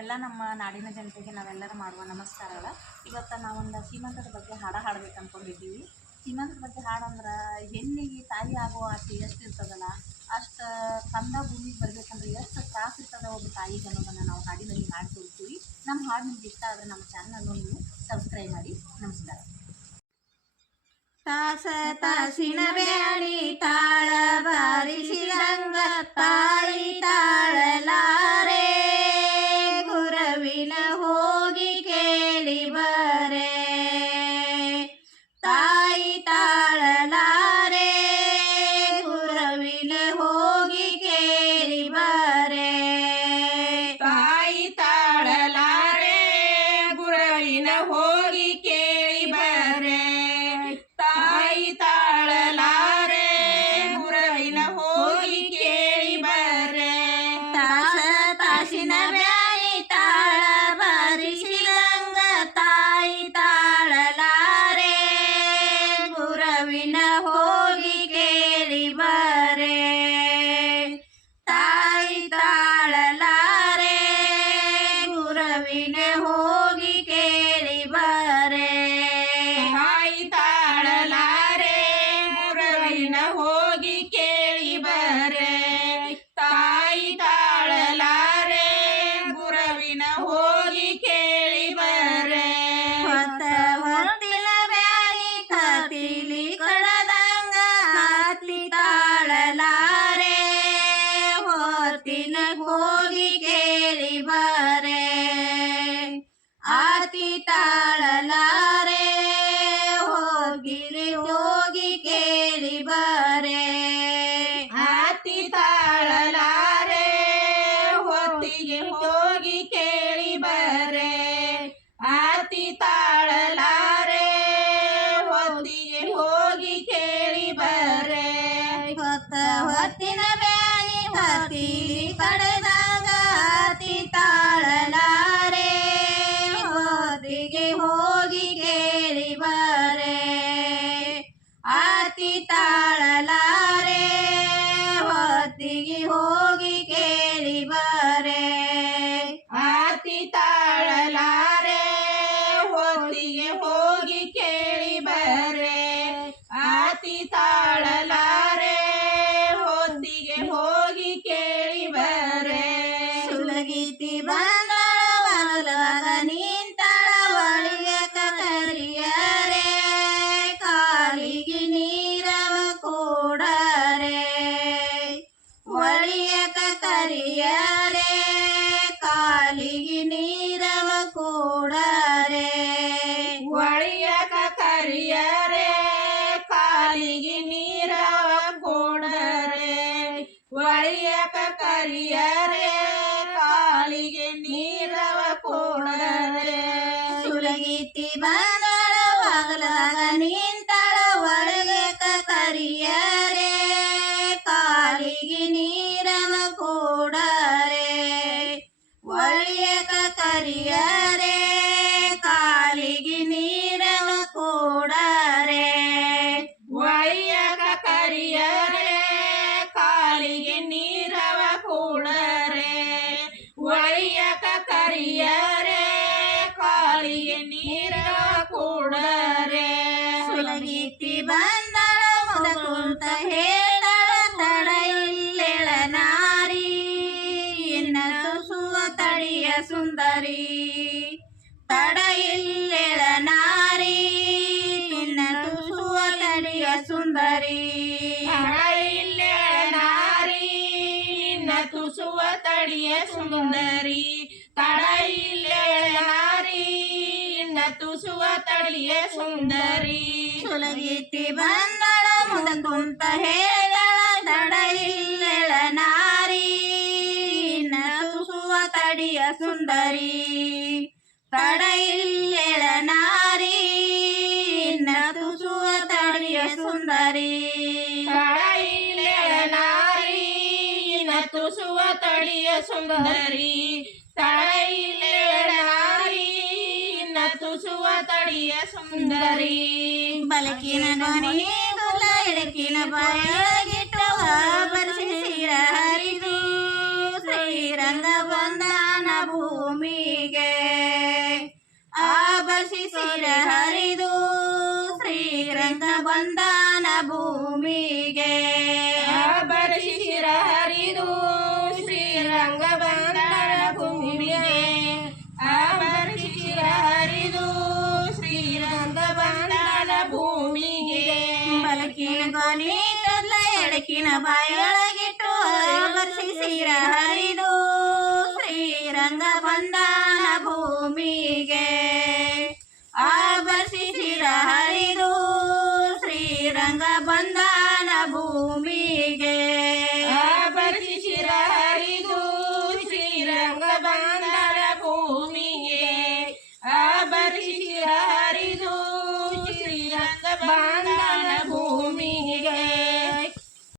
ಎಲ್ಲ ನಮ್ಮ ನಾಡಿನ ಜನತೆಗೆ ನಾವೆಲ್ಲರೂ ಮಾಡುವ ನಮಸ್ಕಾರಗಳು. ಇವತ್ತು ನಾವೊಂದು ಸೀಮಂತದ ಬಗ್ಗೆ ಹಾಡಬೇಕು ಅಂದ್ಕೊಂಡಿದ್ದೀವಿ. ಸೀಮಂತದ ಬಗ್ಗೆ ಹಾಡಂದ್ರೆ ಹೆಣ್ಣಿಗೆ ತಾಯಿ ಆಗುವ ಆಸೆ ಎಷ್ಟು ಇರ್ತದಲ್ಲ, ಅಷ್ಟು ತಂದ ಭೂಮಿಗೆ ಬರ್ಬೇಕಂದ್ರೆ ಎಷ್ಟು ತ್ರಾಸ ಇರ್ತದ ಒಬ್ಬ ತಾಯಿಗೆ ಅನ್ನೋದನ್ನು ನಾವು ಹಾಡಿನಲ್ಲಿ ಹಾಡಿ ತೋರಿಸ್ತೀವಿ. ನಮ್ಮ ಹಾಡು ನಿಮ್ಗೆ ಇಷ್ಟ ಆದರೆ ನಮ್ಮ ಚಾನಲನ್ನು ನೀವು ಸಬ್ಸ್ಕ್ರೈಬ್ ಮಾಡಿ. ನಮಸ್ಕಾರ. ತಾಸ ತಾಸಿನ ಬ್ಯಾಳಿ ತಾಳ ಬಾರಿಸಿದಂಗ ತಾಯಿ ತಾಳಲಾರೆ, ಗುರವಿನ ಹೋಗಿ ಕೇಳಿ ಬರೆ. ತಾಯಿ ತಾಳಲಾರೆ, ಗುರವಿನ ಹೋಗಿ ಕೇಳಿ ಬರೆ. ತಾಯಿ ತಾಳಲಾರೆ, ಗುರವಿನ ಹೋಗಿ ಕೇಳಿ ಬರೆ. ತಾಯಿ ತಾಳಲಾರೆ, ಗುರವಿನ ಹೋಗಿ ಕೇಳಿ ಬರೆ. ತಾಸ ತಾಸಿನ ಬ್ಯಾಳಿ ತಾಳ ಬಾರಿಸಿದಂಗ ತಾಯಿ ತಾಳಲಾರೆ, ಗುರವಿನ ಹೋಗಿ ಕೇಳಿ ಬರೆ. ತಾಯಿ ತಾಳಲಾರೆ, ಗುರವಿನ ಹೋಗಿ ಕೇಳಿ ಬರೆ. ತಾಯಿ ತಾಳಲಾರೆ, ಗುರವಿನ ಹೋಗಿ ಕೇಳಿ ಬರೆ. ತಾಯಿ ತಾಳಲಾರೆ, ಗುರವಿನ ಹೋಗಿ ಕೇಳಿ ಬರೆ. ಹೊತ್ತ ಹೊತ್ತಿನ ಬ್ಯಾಳಿ ಕತಿಲಿ ಕಡದಂಗ ಹಾತಿ ತಾಳಲಾರೆ, ಹೊತ್ತಿನ ಹೋಗಿ ಕೇಳಿ ಬರೆ. ಆತಿ ತಾಳಲಾರೆ, ಹೋಗಿರಿ ಹೋಗಿ ಕೇಳಿ ಬರೆ. ಆತಿ ತಾಳಲಾರೆ, ಹೊತ್ತಿಗೆ ಹೋಗಿ ಕೇಳಿ ಬರೆ. ಆತಿ ತಾಳಲಾರೆ, ಹೊತ್ತಿಗೆ ಹೋಗಿ ಕೇಳಿ ಬರೆ. ಹೊತ್ತ ಹೊತ್ತಿನ ಬ್ಯಾಳಿ ಹತ್ತಿಲಿ ಕಡೆದಾಗ ಹಾತಿ ತಾಳಲಾರೆ, ಹೊತ್ತಿಗೆ ಹೋಗಿ ಕೇಳಿ ಬರೆ. ಆತಿ ತಾಳಲಾರೆ, ಹೊತ್ತಿಗೆ ಹೋಗಿ ಕೇಳಿ ಬರೆ. ಆತಿ ತಾಳಲಾರೆ, ಹೊತ್ತಿಗೆ ಹೋಗಿ ಕೇಳಿ ಬರೆ. ಆತಿ ತಾಳಲಾರೆ, ಹೊತ್ತಿಗೆ ಹೋಗಿ ಕೇಳಿ ಬರೆ. ಸುಲಗೀತಿ ಬಂದಳ ಬಗಲಾಗ ನಿಂತಳ ಒಳಗೆ ಕರಿಯರೆ, ಕಾಲಿಗೆ ನೀರವ ಕೂಡರೆ. ಒಳಿಯಕ ಕರಿಯರೆ, ಕಾಲಿಗೆ ನೀರವ ಕೂಡರೆ. ಒಳಿಯಕ ಕರಿಯರೆ, ಕಾಲಿಗೆ ನೀರವ ಕೊಡರೆ. ಒಳಿಯಕ ಕರಿಯರೆ, ಕಾಲಿಗೆ ನೀರವ ಕೊಡರೆ. ಸುಲಗೀತಿ ಬಂದಳ ಬಗಲಾಗ ನಿಂತಳ ಒಳಗೆ ಕರಿಯರೆ, ಕಾಲಿಗೆ ನೀರವ ಕೂಡರೆ. ಒಳಿಯಕ ಕರಿಯರೆ, ಕಾಲಿಗೆ ನೀರವ ಕೂಡರೆ. ಒಳಿಯಕ ಕರಿಯರೆ, ಕಾಲಿಗೆ ನೀರವ ಕೊಡರೆ. ಒಳಿಯಕ ಕರಿಯರೆ, ಕಾಲಿಗೆ ನೀರವ ಕೊಡರೆ. ಸುಲಗೀತಿ ಬಂದಳ ಮುದ ಕುಂತ ಹೇಳಳ ತಡ ಇಲ್ಲೆಳ ನಾರಿ, ಇನ್ನ ತುಸುವ ತಡಿಯ ಸುಂದರಿ. ತಡ ಇಲ್ಲೆಳ ನಾರಿ, ಇನ್ನ ತುಸುವ ತಡಿಯ ಸುಂದರಿ. ತಡ ಇಲ್ಲೆ ನಾರಿ, ನಿನ್ನ ತುಸುವ ತಡಿಯ ಸುಂದರಿ. ತಡ ಇಲ್ಲೆ ನಾರಿ, ನಿನ್ನ ತುಸುವ ತಡಿಯ ಸುಂದರಿ. ಸುಲಗೀತಿ ಬಂದಳ ಮುದ ಕುಂತ ಹೇಳಳ ತಡ ಇಲ್ಲೆಳ ನಾರಿ, ಇನ್ನ ತುಸುವ ತಡಿಯ ಸುಂದರಿ. ತಡ ಇಲ್ಲೆಳ ನಾರಿ, ಇನ್ನ ತುಸುವ ತಡಿಯ ಸುಂದರಿ. ತಡ ಇಲ್ಲೆ ನಾರಿ, ನಿನ್ನ ತುಸುವ ತಡಿಯ ಸುಂದರಿ. ತಡ ಇಲ್ಲೆ ನಾರಿ, ನಿನ್ನ ತುಸುವ ತಡಿಯ ಸುಂದರಿ. ಬಲಕಿನ ಧ್ವನಿ ಗುಲ ಎಡಕಿನ ಬಾಯೊಳಗಿಟ್ಟು ಬರ್ಸಿ ಹರಿದು ಶ್ರೀರಂಗ ಬಂದಾನ ಭೂ ಭೂಮಿಗೆ ಆಬಸಿ ಸಿರೆ ಹರಿದು ಶ್ರೀರಂಗ ಬಂದಾನ ಭೂಮಿಗೆ ಬರಸಿ ಶಿರ ಹರಿದು ಶ್ರೀರಂಗ ಬಂದನ ಭೂಮಿಗೆ ಬರಸಿ ಶಿರ ಹರಿದು ಶ್ರೀರಂಗ ಬಂದನ ಭೂಮಿಗೆ ಬಲಕಿನ ಗಾಲಿ ಕದ್ಲ ಎಡಕಿನ ಬಾಯೊಳಗೆ